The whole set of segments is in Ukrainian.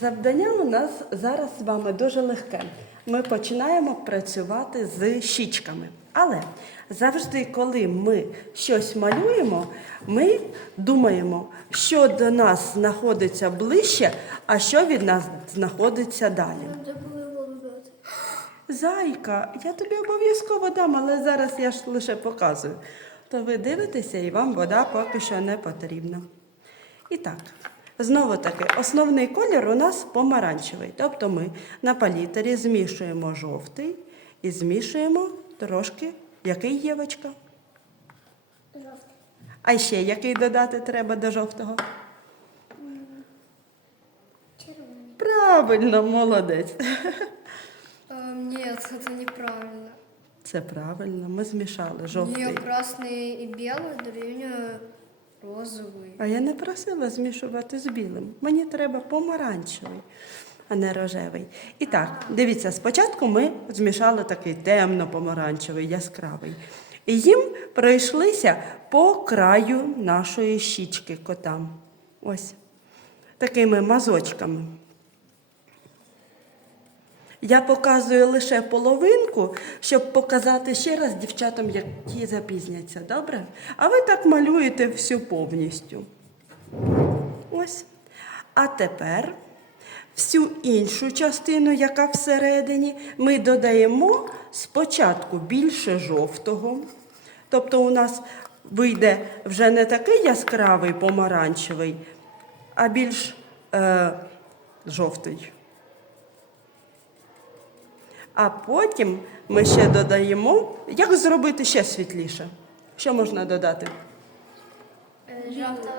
Завдання у нас зараз з вами дуже легке. Ми починаємо працювати з щічками. Але завжди, коли ми щось малюємо, ми думаємо, що до нас знаходиться ближче, а що від нас знаходиться далі. Зайка, я тобі обов'язково дам, але зараз я ж лише показую. То ви дивитеся і вам вода поки що не потрібна. І так, знову таки, основний колір у нас помаранчевий. Тобто ми на палітері змішуємо жовтий і змішуємо трошки, який Євочка? А ще який додати треба до жовтого? Правильно, молодець. Эм, Нет, это неправильно. Це правильно, ми змішали жовтий. Не красный и белый дорівнює розовый. А я не просила змішувати з білим. Мені треба помаранчевий, а не рожевий. І так, дивіться, спочатку ми змішали такий темно-помаранчевий, яскравий. І їм пройшлися по краю нашої щічки котам. Ось такими мазочками. Я показую лише половинку, щоб показати ще раз дівчатам, які запізняться, добре? А ви так малюєте всю повністю. Ось. А тепер всю іншу частину, яка всередині, ми додаємо спочатку більше жовтого. Тобто у нас вийде вже не такий яскравий помаранчевий, а більш е, жовтий. А потім ми ще додаємо, як зробити ще світліше. Що можна додати? Желтого.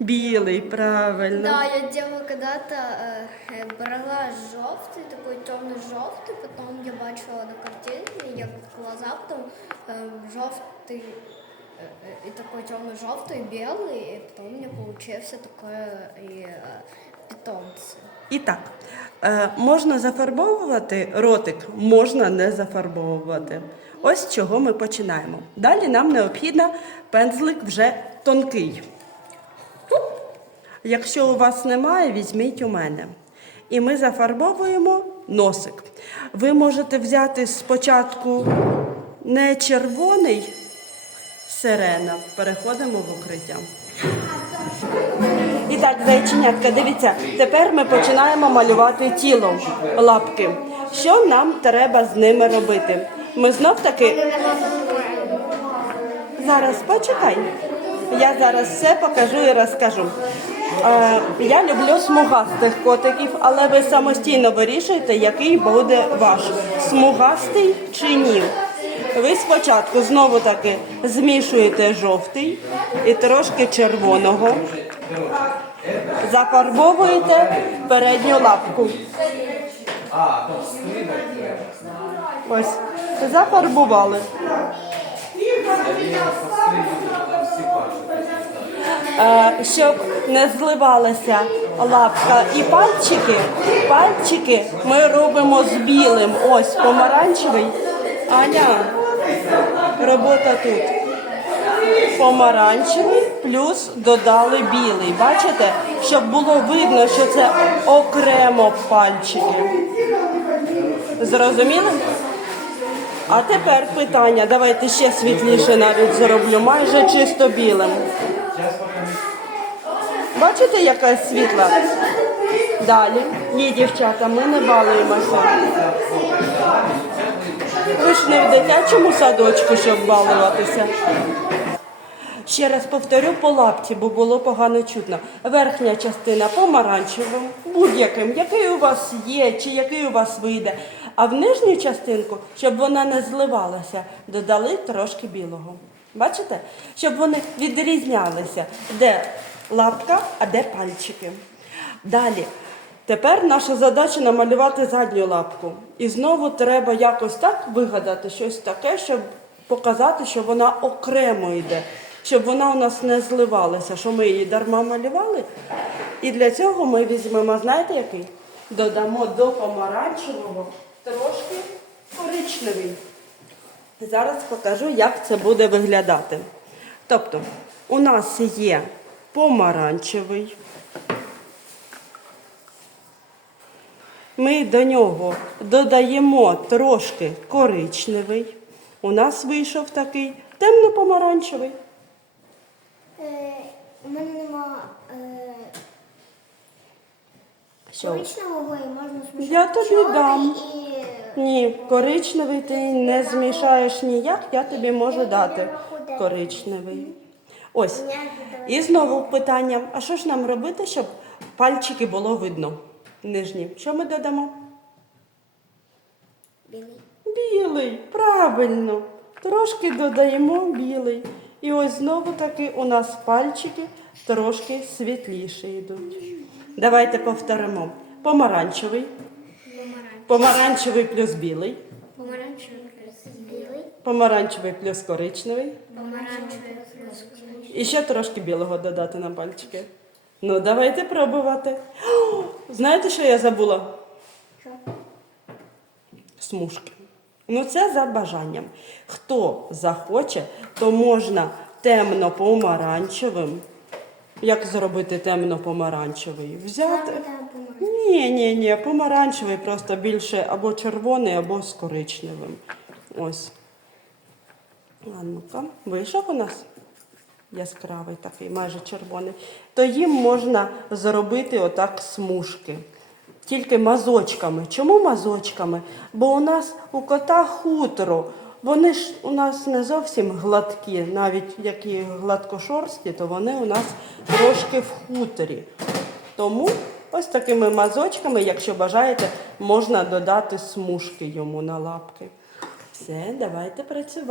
Білий, правильно. Да, я делала когда-то, э, э, брала желтый, такой темный желтый, потом я бачила на картине, я глаза, потом э, желтый э, э, и такой темный желтый, белый, и потом у меня получился такой и э, питомцы. І так, е, можна зафарбовувати ротик, можна не зафарбовувати. Ось з чого ми починаємо. Далі нам необхідно пензлик вже тонкий. Якщо у вас немає, візьміть у мене. І ми зафарбовуємо носик. Ви можете взяти спочатку не червоний сирена, переходимо в укриття. Так, зайченятка, дивіться, тепер ми починаємо малювати тіло, лапки. Що нам треба з ними робити? Ми знов таки. Зараз почекай. Я зараз все покажу і розкажу. Е, я люблю смугастих котиків, але ви самостійно вирішуєте, який буде ваш смугастий чи ні. Ви спочатку знову таки змішуєте жовтий і трошки червоного. Зафарбовуєте передню лапку. Ось, зафарбували. Е, щоб не зливалася лапка і пальчики, пальчики ми робимо з білим. Ось помаранчевий. Аня, робота тут. Помаранчевий плюс додали білий. Бачите? Щоб було видно, що це окремо пальчики. Зрозуміли? А тепер питання. Давайте ще світліше навіть зроблю, майже чисто білим. Бачите, яка світла? Далі. Ні, дівчата, ми не балуємося. Ви ж не в дитячому садочку, щоб балуватися. Ще раз повторю по лапці, бо було погано чутно. Верхня частина помаранчевим, будь-яким, який у вас є, чи який у вас вийде. А в нижню частинку, щоб вона не зливалася, додали трошки білого. Бачите? Щоб вони відрізнялися, де лапка, а де пальчики. Далі. Тепер наша задача намалювати задню лапку. І знову треба якось так вигадати щось таке, щоб показати, що вона окремо йде, щоб вона у нас не зливалася, що ми її дарма малювали. І для цього ми візьмемо, знаєте який? Додамо до помаранчевого трошки коричневий. Зараз покажу, як це буде виглядати. Тобто, у нас є помаранчевий, Ми до нього додаємо трошки коричневий. У нас вийшов такий темно-помаранчевий. Е, у мене нема е, коричневого і можна змішати. Я тобі дам. І... Ні, коричневий ти не змішаєш ніяк, я тобі можу дати коричневий. Ось. І знову питання: а що ж нам робити, щоб пальчики було видно? Нижні. Що ми додамо? Білий. Білий, правильно. Трошки додаємо білий. І ось знову таки у нас пальчики трошки світліші йдуть. Давайте повторимо. Помаранчевий, помаранчевий плюс білий, Помаранчевий плюс Білий. помаранчевий плюс коричневий. Помаранчевий плюс І ще трошки білого додати на пальчики. Ну, давайте пробувати. О, знаєте, що я забула? Що? смужки. Ну, це за бажанням. Хто захоче, то можна темно-помаранчевим. Як зробити темно-помаранчевий? Взяти. Ні, ні, ні, помаранчевий просто більше або червоний, або з коричневим. Ось. А ну-ка, вийшов у нас яскравий такий, майже червоний. То їм можна зробити отак смужки. Тільки мазочками. Чому мазочками? Бо у нас у кота хутро. Вони ж у нас не зовсім гладкі, навіть які гладкошорсті, то вони у нас трошки в хуторі. Тому ось такими мазочками, якщо бажаєте, можна додати смужки йому на лапки. Все, давайте працювати.